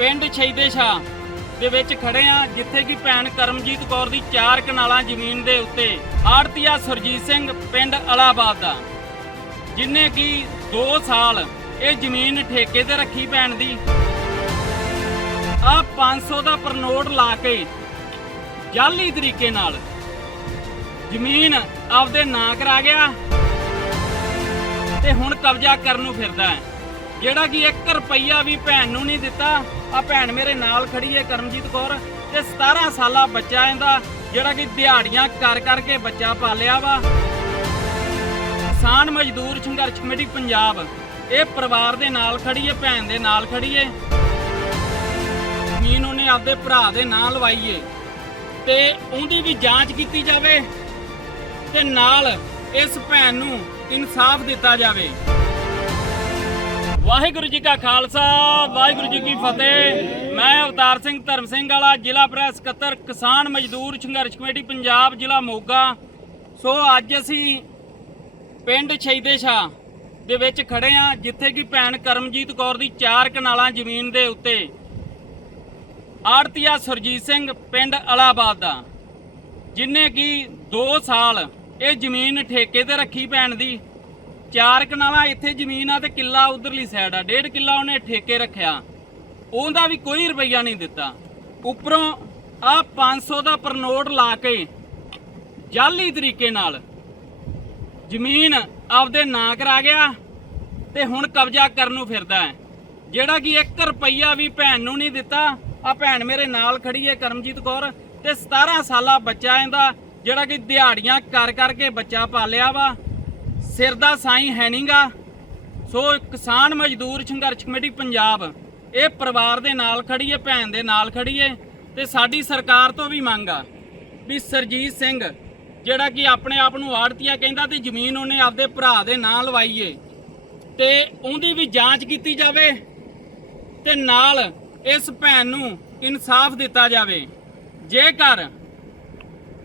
ਪਿੰਡ ਸ਼ਹੀਦੇ ਸ਼ਾਹ ਦੇ ਵਿੱਚ ਖੜੇ ਆ ਜਿੱਥੇ ਕਿ ਭੈਣ ਕਰਮਜੀਤ ਕੌਰ ਦੀ ਚਾਰ ਕਨਾਲਾਂ ਜ਼ਮੀਨ ਦੇ ਉੱਤੇ ਆੜਤੀਆ ਸੁਰਜੀਤ ਸਿੰਘ ਪਿੰਡ ਅਲਾਬਾਦ ਦਾ। ਜਿਨੇ ਕਿ 2 ਸਾਲ ਇਹ ਜ਼ਮੀਨ ਠੇਕੇ ਤੇ ਰੱਖੀ ਭੈਣ ਦੀ। ਆ 500 ਦਾ ਪਰਨੋਟ ਲਾ ਕੇ ਜਾਲੀ ਤਰੀਕੇ ਨਾਲ ਜ਼ਮੀਨ ਆਪਦੇ ਨਾਂ ਕਰਾ ਗਿਆ ਤੇ ਹੁਣ ਕਬਜ਼ਾ ਕਰਨ ਨੂੰ ਫਿਰਦਾ ਹੈ। ਜਿਹੜਾ ਕਿ 1 ਰੁਪਈਆ ਵੀ ਭੈਣ ਨੂੰ ਨਹੀਂ ਦਿੱਤਾ। ਆ ਭੈਣ ਮੇਰੇ ਨਾਲ ਖੜੀ ਹੈ ਕਰਮਜੀਤ ਕੌਰ ਤੇ 17 ਸਾਲਾ ਬੱਚਾ ਇਹਦਾ, ਜਿਹੜਾ ਕਿ ਦਿਹਾੜੀਆਂ ਕਰ ਕਰਕੇ ਬੱਚਾ ਪਾਲਿਆ ਵਾ। ਕਿਸਾਨ ਮਜ਼ਦੂਰ ਸੰਘਰਸ਼ ਕਮੇਟੀ ਪੰਜਾਬ, ਇਹ ਪਰਿਵਾਰ ਦੇ ਨਾਲ ਖੜੀ ਹੈ ਭੈਣ ਦੇ ਨਾਲ ਖੜੀ ਹੈ ਜ਼ਮੀਨ ਉਹਨੇ ਆਪਦੇ ਭਰਾ ਦੇ ਨਾਂ ਲਵਾਈ ਏ। ਤੇ ਉਹਦੀ ਵੀ ਜਾਂਚ ਕੀਤੀ ਜਾਵੇ ਤੇ ਨਾਲ ਇਸ ਭੈਣ ਨੂੰ ਇਨਸਾਫ ਦਿੱਤਾ ਜਾਵੇ। ਵਾਹਿਗੁਰੂ ਜੀ ਕਾ ਖਾਲਸਾ, ਵਾਹਿਗੁਰੂ ਜੀ ਕੀ ਫਤਿਹ। ਮੈਂ ਅਵਤਾਰ ਸਿੰਘ ਧਰਮ ਸਿੰਘ ਵਾਲਾ, ਜ਼ਿਲ੍ਹਾ ਪ੍ਰੈਸ ਸਕੱਤਰ, ਕਿਸਾਨ ਮਜ਼ਦੂਰ ਸੰਘਰਸ਼ ਕਮੇਟੀ, ਪੰਜਾਬ ਜ਼ਿਲ੍ਹਾ ਮੋਗਾ। ਸੋ ਅੱਜ ਅਸੀਂ ਪਿੰਡ ਸ਼ਹੀਦੇ ਸ਼ਾਹ ਦੇ ਵਿੱਚ ਖੜੇ ਆ ਜਿੱਥੇ ਕਿ ਭੈਣ ਕਰਮਜੀਤ ਕੌਰ ਦੀ ਚਾਰ ਕਨਾਲਾਂ ਜ਼ਮੀਨ ਦੇ ਉੱਤੇ ਆੜਤੀਆ ਸੁਰਜੀਤ ਸਿੰਘ ਪਿੰਡ ਅਲਾਬਾਦ ਦਾ, ਜਿਨੇ ਕਿ 2 ਸਾਲ ਇਹ ਜ਼ਮੀਨ ਠੇਕੇ ਤੇ ਰੱਖੀ ਭੈਣ ਦੀ। ਚਾਰ ਕਨਾਲਾਂ ਇੱਥੇ ਜ਼ਮੀਨ ਆ ਤੇ ਕਿੱਲਾ ਉਧਰਲੀ ਸਾਈਡ ਆ। ਡੇਢ ਕਿੱਲਾ ਉਹਨੇ ਠੇਕੇ ਰੱਖਿਆ। ਉਹਦਾ ਵੀ ਕੋਈ ਰੁਪਈਆ ਨਹੀਂ ਦਿੱਤਾ। ਉੱਪਰੋਂ ਆ 500 ਦਾ ਪਰਨੋਟ ਲਾ ਕੇ ਜਾਲੀ ਤਰੀਕੇ ਨਾਲ ਜ਼ਮੀਨ ਆਪਦੇ ਨਾਂ ਕਰਾ ਗਿਆ ਤੇ ਹੁਣ ਕਬਜ਼ਾ ਕਰਨ ਨੂੰ ਫਿਰਦਾ ਹੈ। ਜਿਹੜਾ ਕਿ 1 ਰੁਪਈਆ ਵੀ ਭੈਣ ਨੂੰ ਨਹੀਂ ਦਿੱਤਾ। ਆ ਭੈਣ ਮੇਰੇ ਨਾਲ ਖੜੀ ਹੈ ਕਰਮਜੀਤ ਕੌਰ ਤੇ 17 ਸਾਲਾ ਬੱਚਾ ਇਹਦਾ, ਜਿਹੜਾ ਕਿ ਦਿਹਾੜੀਆਂ ਕਰ ਕਰਕੇ ਬੱਚਾ ਪਾਲਿਆ ਵਾ। ਸਿਰ ਦਾ ਸਾਈ ਹੈ ਨਹੀਂਗਾ ਸੋ ਕਿਸਾਨ ਮਜ਼ਦੂਰ ਸੰਘਰਸ਼ ਕਮੇਟੀ ਪੰਜਾਬ, ਇਹ ਪਰਿਵਾਰ ਦੇ ਨਾਲ ਖੜੀ ਹੈ ਭੈਣ ਦੇ ਨਾਲ ਖੜੀ ਹੈ ਤੇ ਸਾਡੀ ਸਰਕਾਰ ਤੋਂ ਵੀ ਮੰਗ ਆ ਵੀ ਸਰਜੀਤ ਸਿੰਘ, ਜਿਹੜਾ ਕਿ ਆਪਣੇ ਆਪ ਨੂੰ ਆੜਤੀਆ ਕਹਿੰਦਾ ਤੇ ਜ਼ਮੀਨ ਉਹਨੇ ਆਪਦੇ ਭਰਾ ਦੇ ਨਾਂ ਲਵਾਈਏ ਏ ਤੇ ਉਹਦੀ ਵੀ ਜਾਂਚ ਕੀਤੀ ਜਾਵੇ ਤੇ ਨਾਲ ਇਸ ਭੈਣ ਨੂੰ ਇਨਸਾਫ ਦਿੱਤਾ ਜਾਵੇ। ਜੇਕਰ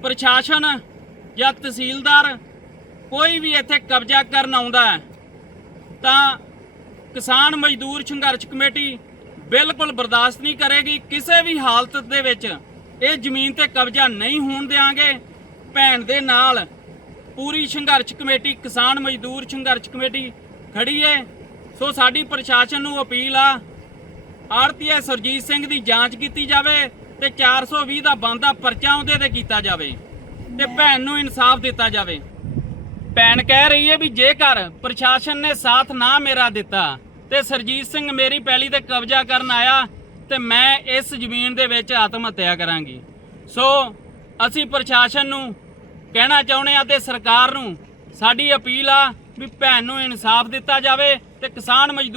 ਪ੍ਰਸ਼ਾਸਨ ਜਾਂ ਤਹਿਸੀਲਦਾਰ ਕੋਈ ਵੀ ਇੱਥੇ ਕਬਜ਼ਾ ਕਰਨ ਆਉਂਦਾ ਹੈ, ਤਾਂ ਕਿਸਾਨ ਮਜ਼ਦੂਰ ਸੰਘਰਸ਼ ਕਮੇਟੀ ਬਿਲਕੁਲ ਬਰਦਾਸ਼ਤ ਨਹੀਂ ਕਰੇਗੀ। ਕਿਸੇ ਵੀ ਹਾਲਤ ਦੇ ਵਿੱਚ ਇਹ ਜ਼ਮੀਨ ਤੇ ਕਬਜ਼ਾ ਨਹੀਂ ਹੋਣ ਦੇਵਾਂਗੇ ਭੈਣ ਦੇ ਨਾਲ ਪੂਰੀ ਸੰਘਰਸ਼ ਕਮੇਟੀ, ਕਿਸਾਨ ਮਜ਼ਦੂਰ ਸੰਘਰਸ਼ ਕਮੇਟੀ ਖੜੀ ਹੈ ਸੋ ਸਾਡੀ ਪ੍ਰਸ਼ਾਸਨ ਨੂੰ ਅਪੀਲ ਆ ਆਰਤੀਆ ਸਰਜੀਤ ਸਿੰਘ ਦੀ ਜਾਂਚ ਕੀਤੀ ਜਾਵੇ ਤੇ 420 ਦਾ ਬੰਦਾ ਪਰਚਾ ਉਹਦੇ ਤੇ ਕੀਤਾ ਜਾਵੇ ਤੇ ਭੈਣ ਨੂੰ ਇਨਸਾਫ ਦਿੱਤਾ ਜਾਵੇ। ਭੈਣ ਕਹਿ ਰਹੀ ਹੈ ਵੀ ਜੇਕਰ ਪ੍ਰਸ਼ਾਸਨ ਨੇ ਸਾਥ ਨਾ ਮੇਰਾ ਦਿੱਤਾ ਤੇ ਸਰਜੀਤ ਸਿੰਘ ਮੇਰੀ ਪੈਲੀ ਤੇ ਕਬਜ਼ਾ ਕਰਨ ਆਇਆ ਤੇ ਮੈਂ ਇਸ ਜ਼ਮੀਨ ਦੇ ਵਿੱਚ ਆਤਮ ਹੱਤਿਆ ਕਰਾਂਗੀ। ਸੋ, ਅਸੀਂ ਪ੍ਰਸ਼ਾਸਨ ਨੂੰ ਕਹਿਣਾ ਚਾਹੁੰਦੇ ਆ ਤੇ ਸਰਕਾਰ ਨੂੰ ਸਾਡੀ ਅਪੀਲ ਆ ਵੀ ਭੈਣ ਨੂੰ ਇਨਸਾਫ ਦਿੱਤਾ ਜਾਵੇ ਤੇ ਕਿਸਾਨ ਮਜ਼ਦੂਰ